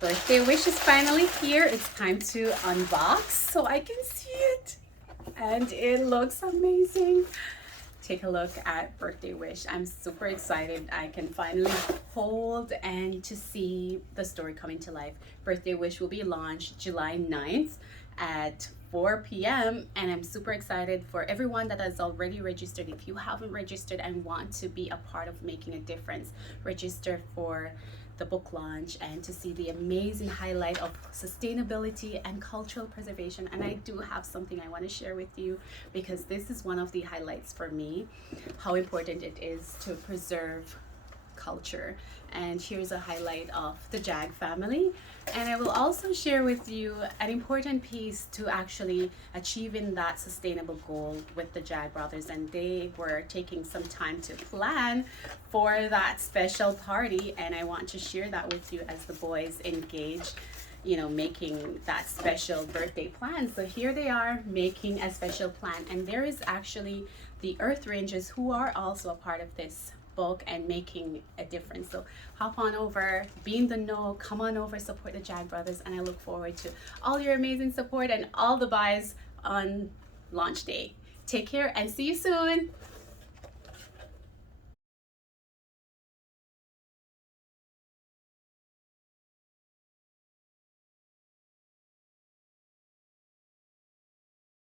Birthday wish is finally here. It's time to unbox so I can see it. And it looks amazing. Take a look at birthday wish. I'm super excited. I can finally hold and to see the story coming to life. Birthday wish will be launched July 9th at 4 p.m. and I'm super excited for everyone that has already registered. If you haven't registered and want to be a part of making a difference, register for the book launch and to see the amazing highlight of sustainability and cultural preservation. And I do have something I want to share with you because this is one of the highlights for me, how important it is to preserve culture. And here's a highlight of the Jag family. And I will also share with you an important piece to actually achieving that sustainable goal with the Jag brothers. And they were taking some time to plan for that special party. And I want to share that with you as the boys engage, making that special birthday plan. So here they are making a special plan. And there is actually the Earth Rangers who are also a part of this book and making a difference. So hop on over, be in the know, come on over, support the Jag brothers, and I look forward to all your amazing support and all the buys on launch day. Take care and see you soon.